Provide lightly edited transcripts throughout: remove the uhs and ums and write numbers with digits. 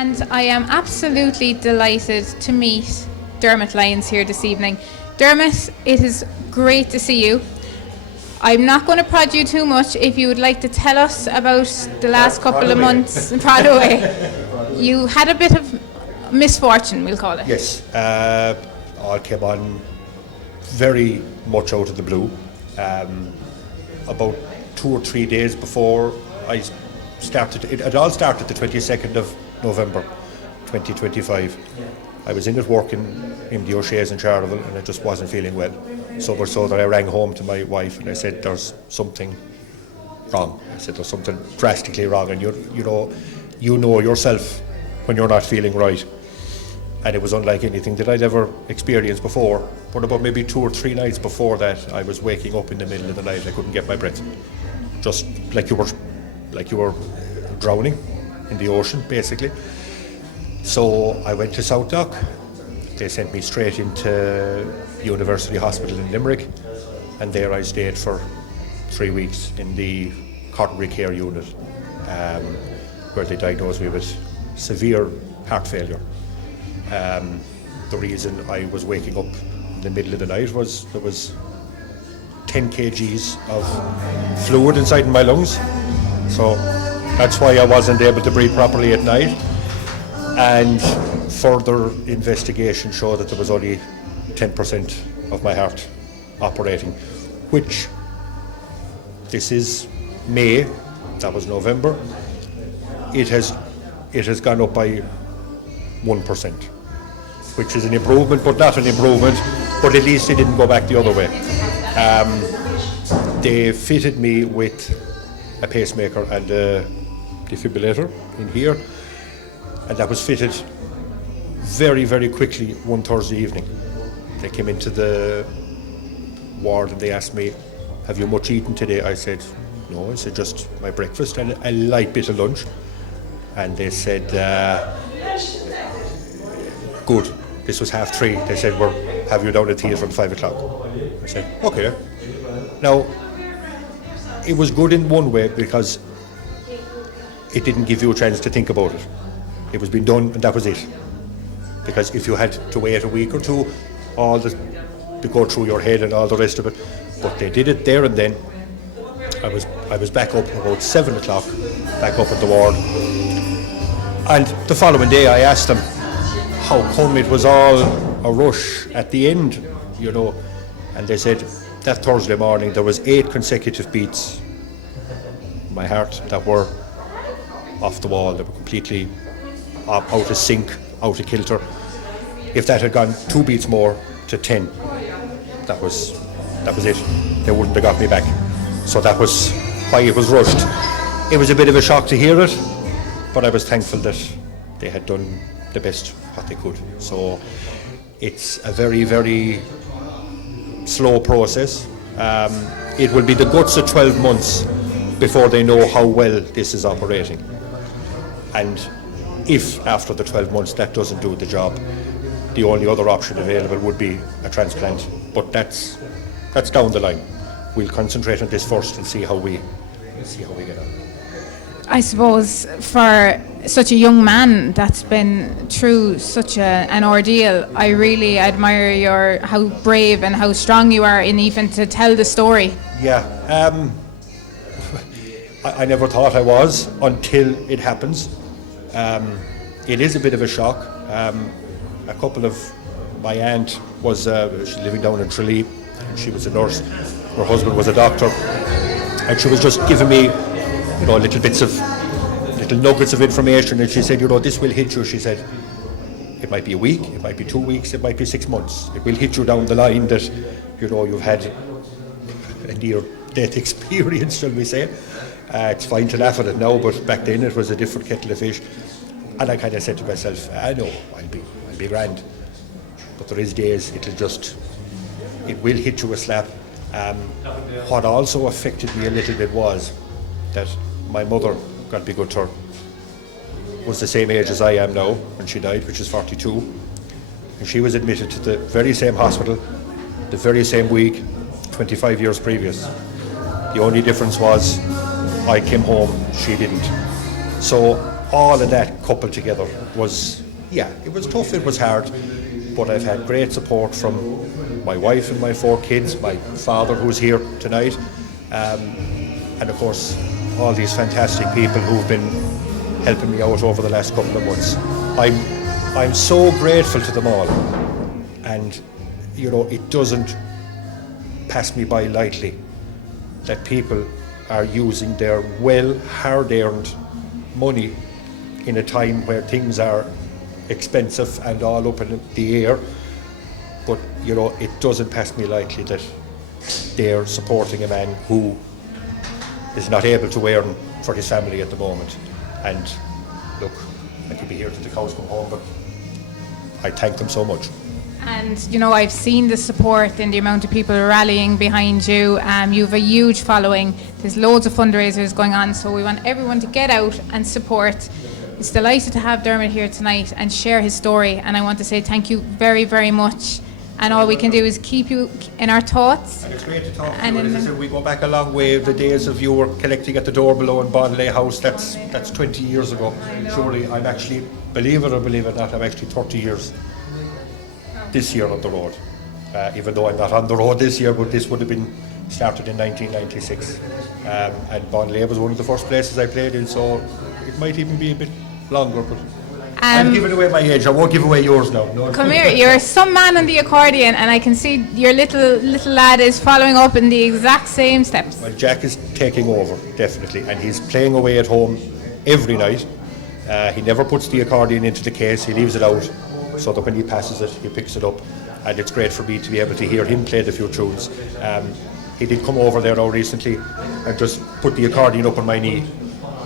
and I am absolutely delighted to meet Dermot Lyons here this evening. Dermot, it is great to see you. I'm not going to prod you too much. If you would like to tell us about the last couple of months, prod away. You had a bit of misfortune, we'll call it. Yes, all came on very much out of the blue. About 2 or 3 days before I started, it all started the 22nd of November 2025. I was in at work in the O'Shea's in Charleville, and I just wasn't feeling well. So much so that I rang home to my wife and I said, there's something wrong. I said, there's something drastically wrong, and you know yourself when you're not feeling right. And it was unlike anything that I'd ever experienced before. But about maybe 2 or 3 nights before that, I was waking up in the middle of the night. I couldn't get my breath. Just like you were drowning in the ocean, basically. So I went to South Dock. They sent me straight into University Hospital in Limerick, and there I stayed for 3 weeks in the coronary care unit, where they diagnosed me with severe heart failure. The reason I was waking up in the middle of the night was there was 10 kgs of fluid inside my lungs, so that's why I wasn't able to breathe properly at night. And further investigation showed that there was only 10% of my heart operating, which this is May, that was November. It has gone up by 1%, which is an improvement, but not an improvement, but at least it didn't go back the other way. They fitted me with a pacemaker and a defibrillator in here, and that was fitted very, very quickly one Thursday evening. They came into the ward and they asked me, have you much eaten today? I said, no. I said, just my breakfast and a light bit of lunch. And they said, good. This was 3:30. They said, we'll have you down at theatre at 5 o'clock. I said, okay. Now, it was good in one way because it didn't give you a chance to think about it. It was being done and that was it. Because if you had to wait a week or two, to go through your head and all the rest of it, but they did it there and then. I was back up about 7 o'clock, back up at the ward. And the following day I asked them how come it was all a rush at the end, and they said that Thursday morning there was 8 consecutive beats in my heart that were off the wall, they were completely out of sync, out of kilter. If that had gone 2 beats more to 10, that was it. They wouldn't have got me back. So that was why it was rushed. It was a bit of a shock to hear it, but I was thankful that they had done the best what they could. So it's a very, very slow process. It will be the guts of 12 months before they know how well this is operating. And if after the 12 months that doesn't do the job, the only other option available would be a transplant. But that's down the line. We'll concentrate on this first and see how we get on. I suppose for such a young man that's been through such an ordeal, I really admire how brave and how strong you are in even to tell the story. Yeah, I never thought I was until it happens. It is a bit of a shock. A couple of my aunt was she's living down in Tralee, and she was a nurse. Her husband was a doctor, and she was just giving me, little nuggets of information. And she said, this will hit you. She said, it might be a week, it might be 2 weeks, it might be 6 months. It will hit you down the line that, you've had a near-death experience, shall we say. It's fine to laugh at it now, but back then it was a different kettle of fish. And I kind of said to myself, I know, I'll be grand. But there is days it will hit you a slap. What also affected me a little bit was that my mother, God be good to her, was the same age as I am now when she died, which is 42. And she was admitted to the very same hospital, the very same week, 25 years previous. The only difference was I came home, she didn't. So all of that coupled together was, it was tough, it was hard, but I've had great support from my wife and my 4 kids, my father who's here tonight, and of course all these fantastic people who've been helping me out over the last couple of months. I'm so grateful to them all, and it doesn't pass me by lightly that people are using their hard-earned money in a time where things are expensive and all up in the air, but it doesn't pass me lightly that they're supporting a man who is not able to earn for his family at the moment. And look, I could be here till the cows come home, but I thank them so much. And I've seen the support in the amount of people rallying behind you. You have a huge following. There's loads of fundraisers going on, so we want everyone to get out and support. It's delighted to have Dermot here tonight and share his story, and I want to say thank you very, very much. And all we can do is keep you in our thoughts. And it's great to talk to you. As I said, we go back a long way. The days of you were collecting at the door below in Bonlay House, that's 20 years ago. Surely I'm actually, believe it or believe it not, I'm actually 30 years this year on the road. Even though I'm not on the road this year, but this would have been started in 1996. And Bonlay was one of the first places I played in, so it might even be a bit longer, but I'm giving away my age. I won't give away yours now. No. Come here, you're some man on the accordion, and I can see your little lad is following up in the exact same steps. Well, Jack is taking over, definitely, and he's playing away at home every night. He never puts the accordion into the case, he leaves it out, so that when he passes it, he picks it up, and it's great for me to be able to hear him play the few tunes. He did come over there now recently and just put the accordion up on my knee,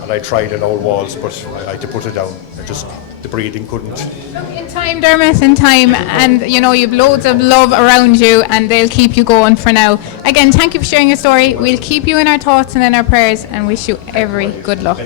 and I tried on old walls, but I had to put it down. The breathing couldn't. Look, in time, Dermot, in time, and you've loads of love around you, and they'll keep you going for now. Again, thank you for sharing your story. We'll keep you in our thoughts and in our prayers, and wish you every good luck.